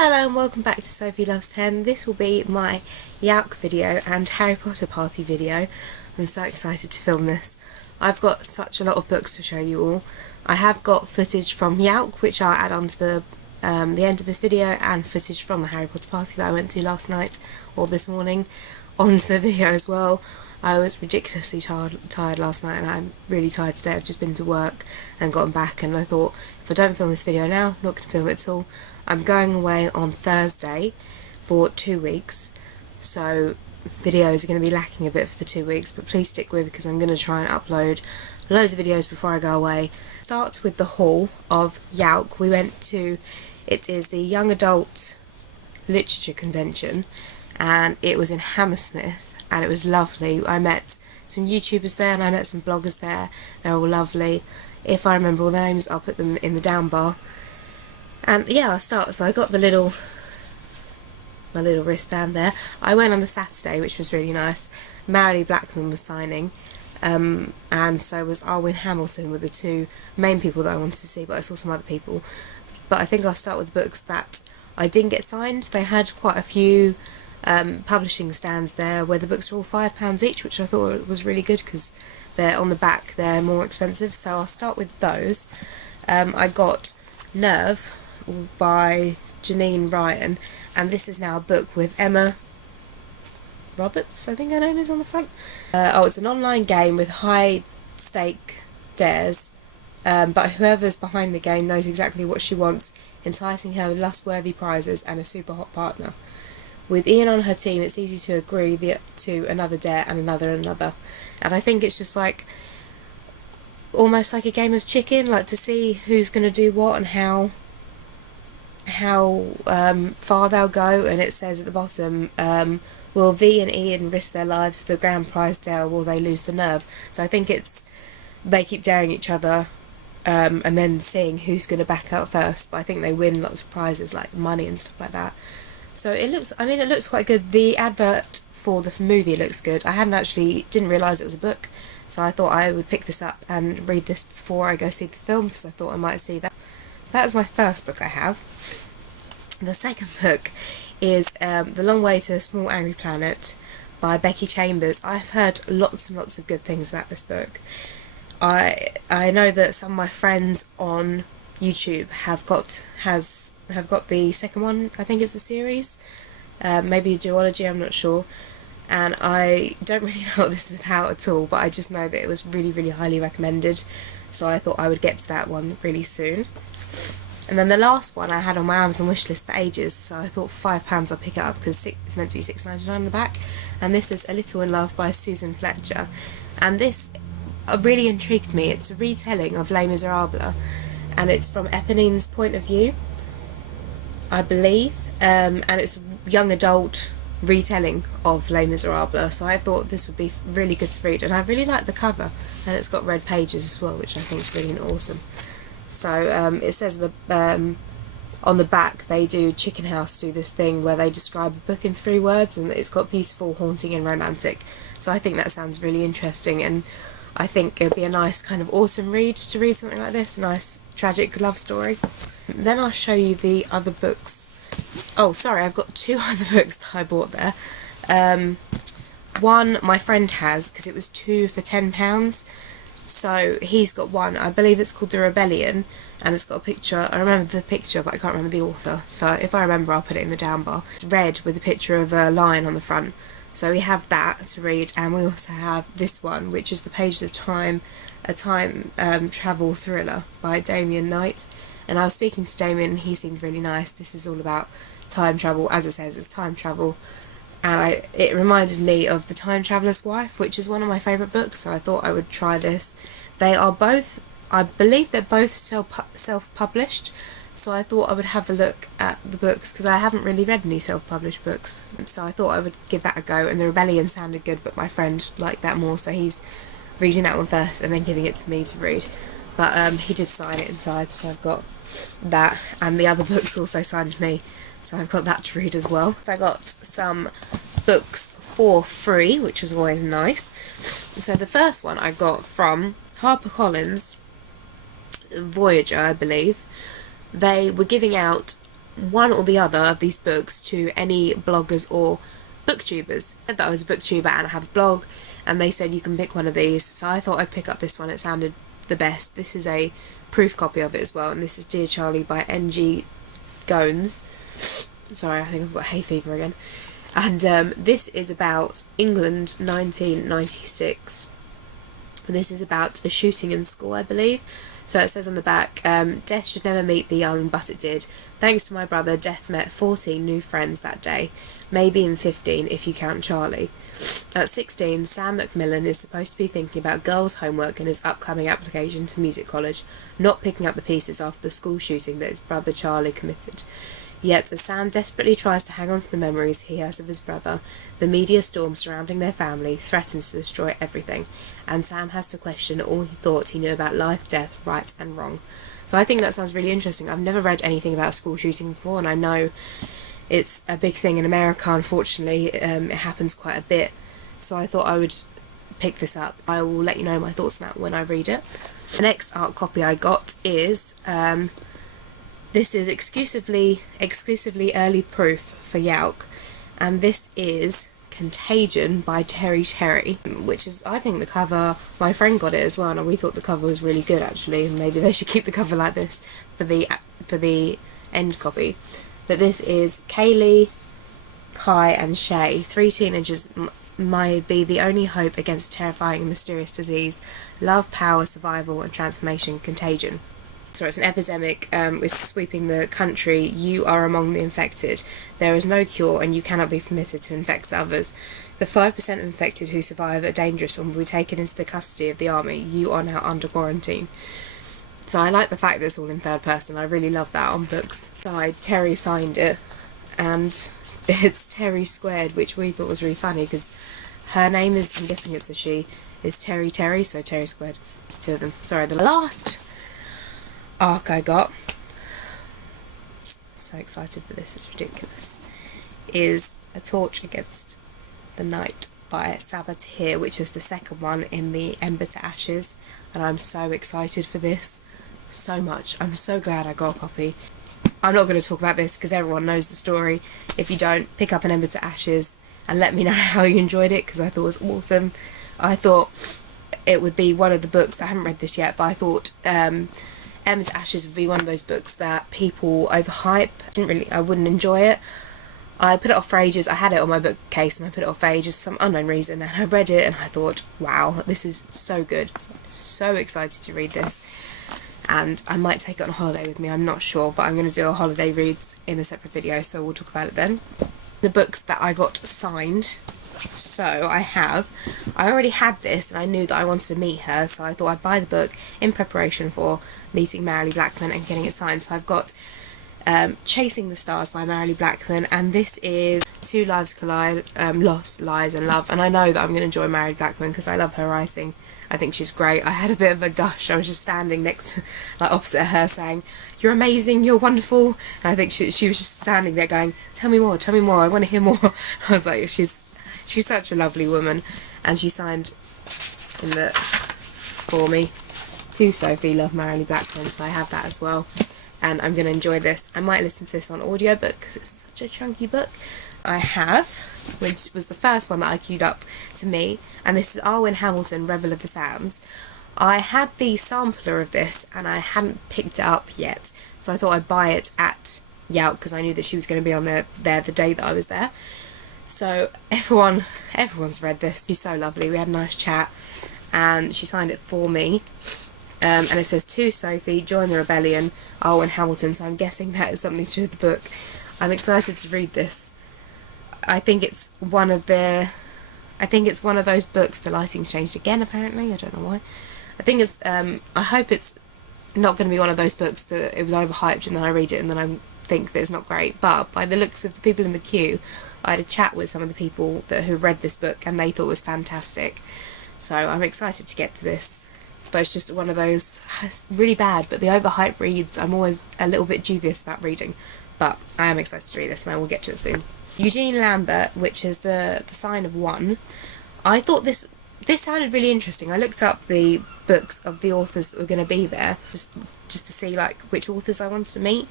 Hello and welcome back to Sophie Loves 10. This will be my YALC video and Harry Potter party video. I'm so excited to film this. I've got such a lot of books to show you all. I have got footage from YALC which I'll add on to the end of this video, and footage from the Harry Potter party that I went to last night or this morning onto the video as well. I was ridiculously tired last night, and I'm really tired today. I've just been to work and gotten back, and I thought if I don't film this video now, I'm not going to film it at all. I'm going away on Thursday for 2 weeks, so videos are going to be lacking a bit for the 2 weeks, but please stick with because I'm going to try and upload loads of videos before I go away. Start with the haul of YALC. We went to, it is the Young Adult Literature Convention, and it was in Hammersmith, and it was lovely. I met some YouTubers there and I met some bloggers there. They're all lovely. If I remember all their names, I'll put them in the down bar. And yeah, so I got my little wristband there. I went on the Saturday, which was really nice. Marilee Blackman was signing, and so was Arwen Hamilton, were the two main people that I wanted to see, but I saw some other people. But I think I'll start with the books that I didn't get signed. They had quite a few publishing stands there where the books were all £5 each, which I thought was really good because they're on the back, they're more expensive. So I'll start with those. I got Nerve by Janine Ryan, and this is now a book with Emma Roberts, I think her name is, on the front. It's an online game with high stake dares, but whoever's behind the game knows exactly what she wants, enticing her with lust-worthy prizes and a super hot partner. With Ian on her team, it's easy to agree to another dare and another and another. And I think it's just like, almost like a game of chicken, like to see who's going to do what and how far they'll go. And it says at the bottom, will V and Ian risk their lives for the grand prize dare, or will they lose the nerve? So I think they keep daring each other, and then seeing who's going to back out first. But I think they win lots of prizes like money and stuff like that. So it looks quite good. The advert for the movie looks good. I didn't realise it was a book, so I thought I would pick this up and read this before I go see the film, because I thought I might see that. So that is my first book I have. The second book is The Long Way to a Small Angry Planet by Becky Chambers. I've heard lots and lots of good things about this book. I know that some of my friends on YouTube have got the second one. I think it's a series, maybe a duology, I'm not sure, and I don't really know what this is about at all, but I just know that it was really, really highly recommended, so I thought I would get to that one really soon. And then the last one I had on my Amazon wishlist for ages, so I thought £5 I'll pick it up because it's meant to be £6.99 on the back, and this is A Little in Love by Susan Fletcher, and this really intrigued me. It's a retelling of Les Miserables, and it's from Eponine's point of view, I believe, and it's a young adult retelling of Les Miserables, so I thought this would be really good to read, and I really like the cover, and it's got red pages as well, which I think is really awesome. So it says on the back, Chicken House do this thing where they describe a book in 3 words, and it's got beautiful, haunting and romantic, so I think that sounds really interesting, and I think it'd be a nice kind of autumn read to read something like this, a nice tragic love story. Then I'll show you the other books. Oh, sorry, I've got 2 other books that I bought there. One my friend has, because it was 2 for £10, so he's got one. I believe it's called The Rebellion, and it's got a picture. I remember the picture, but I can't remember the author, so if I remember I'll put it in the down bar. It's red with a picture of a lion on the front. So we have that to read, and we also have this one, which is The Pages of Time, a time travel thriller by Damien Knight. And I was speaking to Damien, and he seemed really nice. This is all about time travel. As it says, it's time travel, and it reminded me of The Time Traveller's Wife, which is one of my favourite books, so I thought I would try this. They are both, I believe they're both self-published, so I thought I would have a look at the books, because I haven't really read any self-published books, so I thought I would give that a go. And The Rebellion sounded good, but my friend liked that more, so he's reading that one first and then giving it to me to read. But he did sign it inside, so I've got that, and the other books also signed me, so I've got that to read as well. So I got some books for free, which was always nice. So the first one I got from HarperCollins, Voyager, I believe. They were giving out one or the other of these books to any bloggers or booktubers. I said that I was a booktuber and I have a blog, and they said you can pick one of these, so I thought I'd pick up this one. It sounded the best. This is a proof copy of it as well, and this is Dear Charlie by N.G. Gones. Sorry, I think I've got hay fever again. And this is about England 1996. And this is about a shooting in school, I believe. So it says on the back, death should never meet the young, but it did. Thanks to my brother, death met 14 new friends that day. Maybe in 15 if you count Charlie. At 16, Sam Macmillan is supposed to be thinking about girls' homework and his upcoming application to music college, not picking up the pieces after the school shooting that his brother Charlie committed. Yet, as Sam desperately tries to hang on to the memories he has of his brother, the media storm surrounding their family threatens to destroy everything, and Sam has to question all he thought he knew about life, death, right and wrong. So I think that sounds really interesting. I've never read anything about school shooting before, and I know it's a big thing in America, unfortunately. It happens quite a bit. So I thought I would pick this up. I will let you know my thoughts on that when I read it. The next art copy I got is... this is exclusively early proof for YALC, and this is Contagion by Terry Terry, which is, I think the cover, my friend got it as well, and we thought the cover was really good actually, and maybe they should keep the cover like this for the end copy. But this is Kaylee, Kai and Shay, 3 teenagers might be the only hope against terrifying and mysterious disease, love, power, survival and transformation, contagion. So it's an epidemic is sweeping the country. You are among the infected. There is no cure and you cannot be permitted to infect others. The 5% of infected who survive are dangerous and will be taken into the custody of the army. You are now under quarantine. So I like the fact that it's all in third person. I really love that on books. Terry signed it, and it's Terry squared, which we thought was really funny because her name is, I'm guessing it's a she, is Terry Terry, so Terry squared. 2 of them. Sorry, the last arc I got, so excited for this, it's ridiculous, is A Torch Against the Night by Sabatir, which is the second one in the Ember to Ashes, and I'm so excited for this so much. I'm so glad I got a copy. I'm not going to talk about this because everyone knows the story. If you don't, pick up an Ember to Ashes and let me know how you enjoyed it, because I thought it was awesome. I thought it would be one of the books, I haven't read this yet, but I thought Ember to Ashes would be one of those books that people overhype. I wouldn't enjoy it. I put it off for ages. I had it on my bookcase and I put it off for ages for some unknown reason, and I read it and I thought, wow, this is so good. So I'm so excited to read this, and I might take it on holiday with me, I'm not sure, but I'm going to do a holiday reads in a separate video, so we'll talk about it then. The books that I got signed. So I already had this and I knew that I wanted to meet her, so I thought I'd buy the book in preparation for meeting Marilee Blackman and getting it signed. So I've got Chasing the Stars by Marilee Blackman, and this is Two Lives Collide, Loss, Lies and Love, and I know that I'm going to enjoy Marilee Blackman because I love her writing. I think she's great. I had a bit of a gush. I was just standing opposite her saying, "You're amazing, you're wonderful," and I think she was just standing there going, tell me more, I want to hear more." I was like, she's such a lovely woman, and she signed for me to Sophie, love Marilee Blackman, so I have that as well, and I'm going to enjoy this. I might listen to this on audiobook because it's such a chunky book. I have, which was the first one that I queued up to me, and this is Arwen Hamilton, Rebel of the Sands. I had the sampler of this and I hadn't picked it up yet, so I thought I'd buy it at YALC because I knew that she was going to be on there the day that I was there. So everyone's read this. She's so lovely. We had a nice chat and she signed it for me. And it says, "To Sophie, join the rebellion, Arwen Hamilton," so I'm guessing that is something to do with the book. I'm excited to read this. I think it's one of those books, the lighting's changed again apparently, I don't know why. I think it's, I hope it's not going to be one of those books that it was overhyped and then I read it and then I think that it's not great, but by the looks of the people in the queue, I had a chat with some of the people who read this book and they thought it was fantastic. So I'm excited to get to this. But it's just one of those, it's really bad, but the overhyped reads, I'm always a little bit dubious about reading. But I am excited to read this and I will get to it soon. Eugene Lambert, which is the Sign of One. I thought this sounded really interesting. I looked up the books of the authors that were going to be there, just to see which authors I wanted to meet.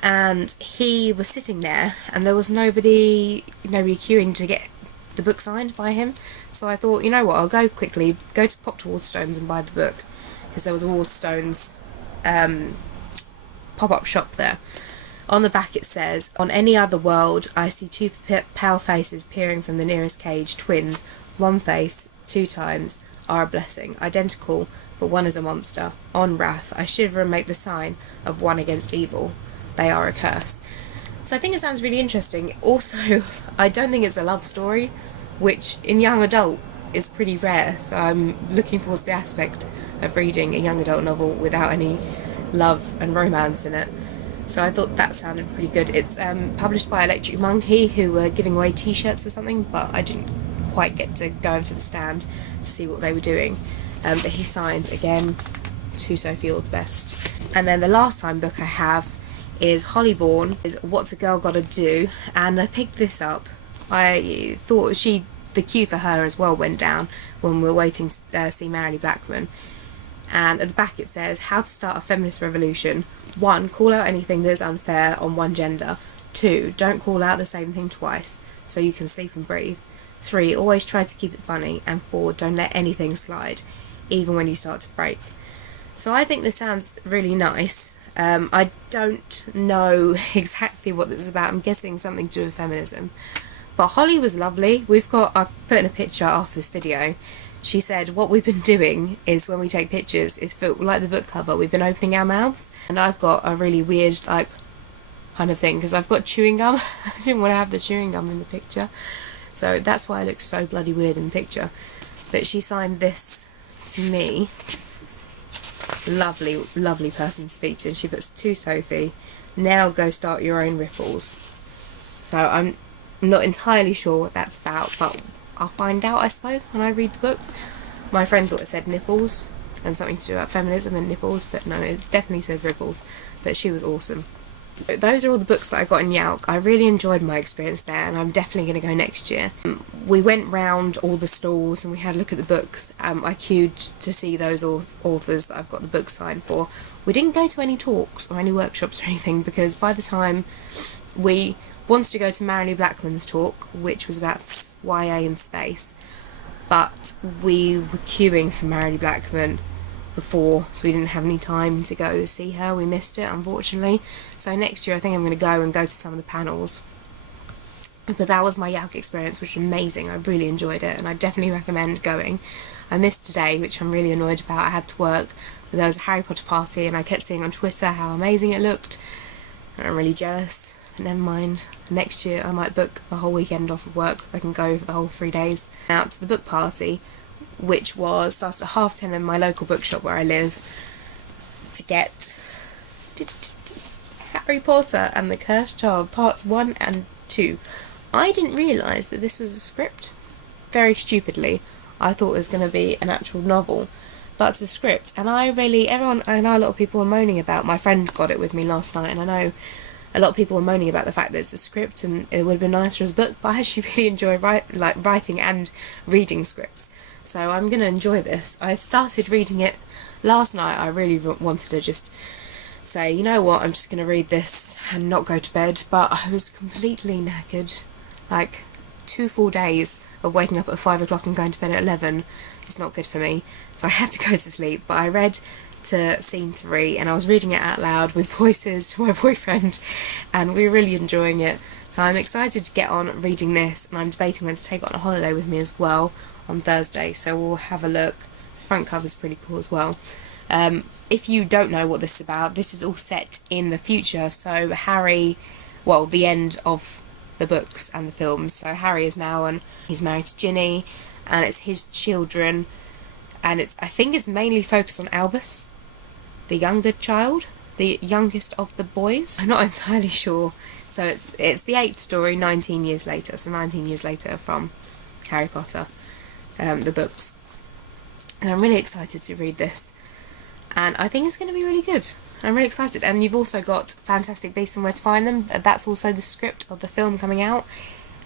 and he was sitting there, and there was nobody queuing to get the book signed by him. So I thought, you know what, I'll go quickly, go to pop to Waterstones and buy the book, because there was a Waterstones pop-up shop there. On the back it says, "On any other world, I see two pale faces peering from the nearest cage, twins, one face, 2 times, are a blessing, identical, but one is a monster. On wrath, I shiver and make the sign of one against evil. They are a curse." So I think it sounds really interesting. Also, I don't think it's a love story, which in young adult is pretty rare, so I'm looking forward to the aspect of reading a young adult novel without any love and romance in it. So I thought that sounded pretty good. It's published by Electric Monkey, who were giving away t-shirts or something, but I didn't quite get to go over to the stand to see what they were doing. But he signed, again, to Sophie all the best. And then the last signed book I have is Hollyborn, is What's a Girl Gotta Do, and I picked this up. I thought the queue for her as well went down when we were waiting to see Marilee Blackman. And at the back it says, "How to start a feminist revolution. 1. Call out anything that is unfair on one gender. 2. Don't call out the same thing twice, so you can sleep and breathe. 3. Always try to keep it funny. And 4. Don't let anything slide, even when you start to break." So I think this sounds really nice. I don't know exactly what this is about. I'm guessing something to do with feminism. But Holly was lovely. I put in a picture after this video. She said, "What we've been doing is when we take pictures, is for, like the book cover, we've been opening our mouths." And I've got a really weird, kind of thing, because I've got chewing gum. I didn't want to have the chewing gum in the picture. So that's why I look so bloody weird in the picture. But she signed this to me. Lovely, lovely person to speak to. And she puts, "To Sophie, now go start your own ripples." So I'm not entirely sure what that's about, but I'll find out, I suppose, when I read the book. My friend thought it said nipples and something to do about feminism and nipples, but no, it definitely said ripples. But she was awesome. But those are all the books that I got in YALC. I really enjoyed my experience there, and I'm definitely going to go next year. We went round all the stalls and we had a look at the books. I queued to see those authors that I've got the book signed for. We didn't go to any talks or any workshops or anything, because by the time we wanted to go to Marilee Blackman's talk, which was about YA and space, but we were queuing for Marilee Blackman before, so we didn't have any time to go see her. We missed it, unfortunately. So next year I think I'm going to go to some of the panels. But that was my YALC experience, which was amazing. I really enjoyed it, and I definitely recommend going. I missed today, which I'm really annoyed about. I had to work, but there was a Harry Potter party, and I kept seeing on Twitter how amazing it looked. And I'm really jealous. But never mind. Next year I might book the whole weekend off of work so I can go for the whole 3 days. Out to the book party, which starts at 10:30 in my local bookshop where I live, to get Harry Potter and the Cursed Child parts 1 and 2. I didn't realise that this was a script. Very stupidly, I thought it was going to be an actual novel, but it's a script. And I know a lot of people were moaning about. My friend got it with me last night, and I know a lot of people were moaning about the fact that it's a script and it would have been nicer as a book. But I actually really enjoy writing and reading scripts, so I'm going to enjoy this. I started reading it last night. I really wanted to just say, you know what, I'm just going to read this and not go to bed, but I was completely knackered. 2 full days of waking up at 5 o'clock and going to bed at 11 is not good for me, so I had to go to sleep. But I read to scene 3 and I was reading it out loud with voices to my boyfriend, and we were really enjoying it. So I'm excited to get on reading this, and I'm debating when to take it on a holiday with me as well on Thursday, so we'll have a look. The front cover's pretty cool as well. If you don't know what this is about, this is all set in the future. So the end of the books and the films. So Harry is now, and he's married to Ginny, and it's his children, and I think it's mainly focused on Albus, the younger child, the youngest of the boys. I'm not entirely sure. So it's the 8th story, 19 years later. So 19 years later from Harry Potter, the books. And I'm really excited to read this, and I think it's going to be really good. I'm really excited. And you've also got Fantastic Beasts and Where to Find Them. That's also the script of the film coming out,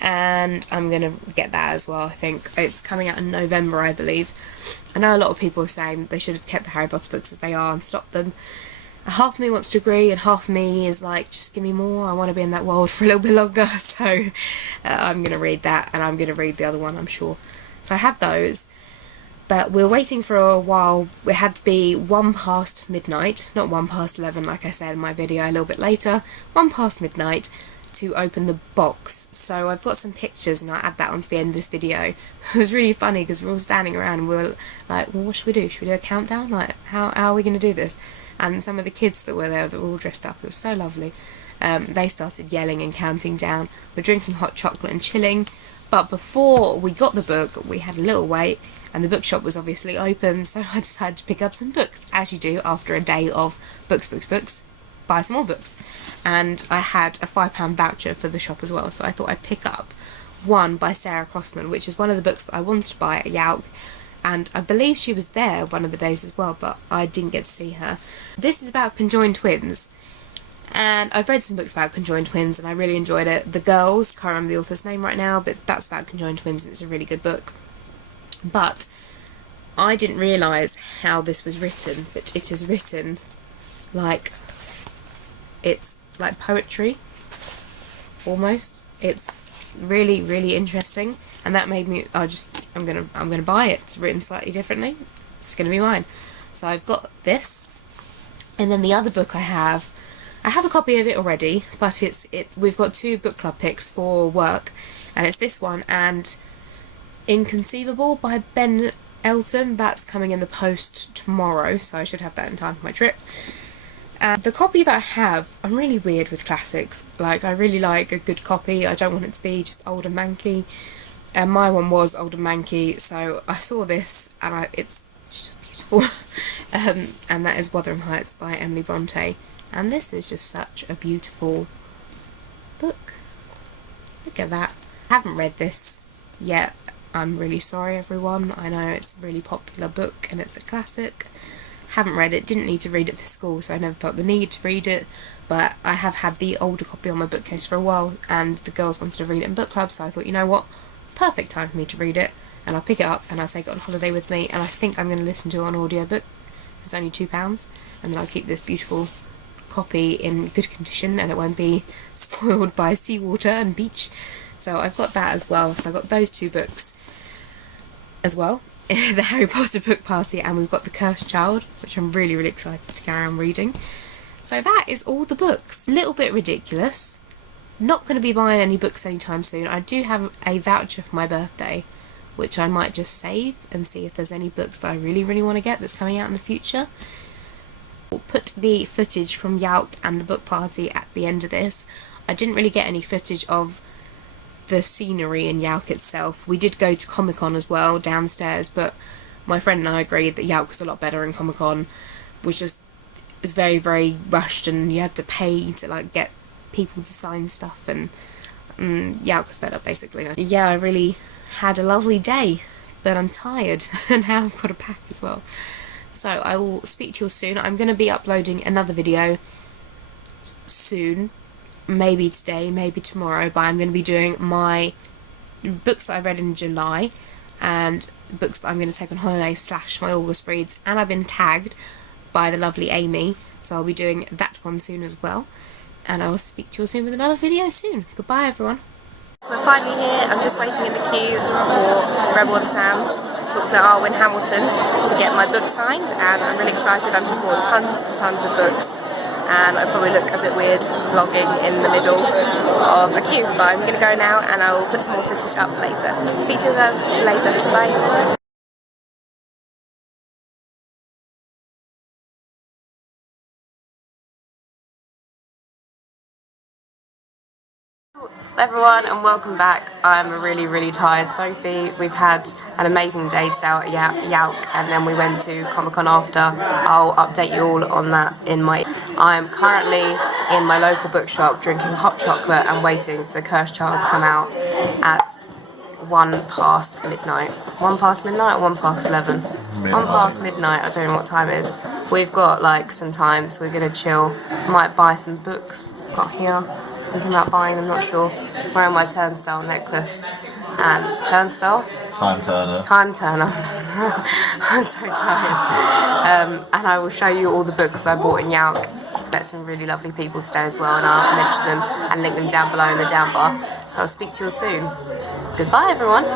and I'm going to get that as well. I think it's coming out in November, I believe. I know a lot of people are saying they should have kept the Harry Potter books as they are and stopped them. half of me wants to agree and half of me is like, just give me more, I want to be in that world for a little bit longer. So I'm going to read that, and I'm going to read the other one, I'm sure. So I have those, but we're waiting for a while. It had to be 1 past midnight, not 1 past 11 like I said in my video a little bit later, 1 past midnight to open the box. So I've got some pictures and I'll add that onto the end of this video. It was really funny because we're all standing around and we were like, well, what should we do? Should we do a countdown? Like, how are we going to do this? And some of the kids that were there, that were all dressed up, it was so lovely. They started yelling and counting down. We're drinking hot chocolate and chilling. But before we got the book, we had a little wait, and the bookshop was obviously open, so I decided to pick up some books, as you do after a day of books, buy some more books. And I had a £5 voucher for the shop as well, so I thought I'd pick up one by Sarah Crossman, which is one of the books that I wanted to buy at YALC, and I believe she was there one of the days as well, but I didn't get to see her. This is about conjoined twins, and I've read some books about conjoined twins and I really enjoyed it. The Girls, can't remember the author's name right now, but that's about conjoined twins and it's a really good book. But I didn't realise how this was written, but it is written like, it's like poetry, almost. It's really, really interesting, and that made me, I'm gonna buy it. It's written slightly differently. It's gonna be mine. So I've got this, and then the other book I have a copy of it already, but we've got 2 book club picks for work, and it's this one and Inconceivable by Ben Elton. That's coming in the post tomorrow, so I should have that in time for my trip. And the copy that I have, I'm really weird with classics. Like, I really like a good copy. I don't want it to be just old and manky. And my one was old and manky, so I saw this and it's just beautiful. And that is Wuthering Heights by Emily Bronte. And this is just such a beautiful book. Look at that. I haven't read this yet. I'm really sorry, everyone. I know it's a really popular book and it's a classic. Haven't read it, didn't need to read it for school, so I never felt the need to read it. But I have had the older copy on my bookcase for a while, and the girls wanted to read it in book club, so I thought, you know what? Perfect time for me to read it. And I'll pick it up and I'll take it on holiday with me. And I think I'm going to listen to it on audiobook. It's only £2. And then I'll keep this beautiful copy in good condition and it won't be spoiled by seawater and beach. So I've got that as well. So I've got those 2 books as well, the Harry Potter book party, and we've got The Cursed Child, which I'm really, really excited to carry on reading. So that is all the books. A little bit ridiculous. Not going to be buying any books anytime soon. I do have a voucher for my birthday, which I might just save and see if there's any books that I really, really want to get that's coming out in the future. We'll put the footage from YALC and the book party at the end of this. I didn't really get any footage of the scenery in YALC itself. We did go to Comic-Con as well downstairs, but my friend and I agreed that YALC was a lot better, and Comic-Con was very, very rushed and you had to pay to like get people to sign stuff, and YALC was better basically. Yeah, I really had a lovely day, but I'm tired and now I've got to pack as well. So I will speak to you all soon. I'm going to be uploading another video soon. Maybe today, maybe tomorrow, but I'm going to be doing my books that I read in July and books that I'm going to take on holiday / my August reads, and I've been tagged by the lovely Amy, so I'll be doing that one soon as well, and I will speak to you all soon with another video soon. Goodbye everyone. We're finally here. I'm just waiting in the queue for Rebel of the Sands to talk to Arwen Hamilton to get my book signed, and I'm really excited. I've just bought tons and tons of books, and I probably look a bit weird vlogging in the middle of a queue, but I'm going to go now and I will put some more footage up later. Speak to you later. Bye. Everyone, and welcome back. I'm really, really tired. Sophie, we've had an amazing day today at YALC, and then we went to Comic-Con after. I'll update you all on that I'm currently in my local bookshop drinking hot chocolate and waiting for The Cursed Child to come out at 1 past midnight. 1 past midnight or 1 past 11? 1 past midnight, I don't know what time it is. We've got like some time, so we're gonna chill. Might buy some books. Got here. Thinking about buying, I'm not sure. Wearing my turnstile necklace and turnstile. Time Turner. Time Turner. I'm so tired. And I will show you all the books that I bought in YALC. Met some really lovely people today as well, and I'll mention them and link them down below in the down bar. So I'll speak to you all soon. Goodbye, everyone.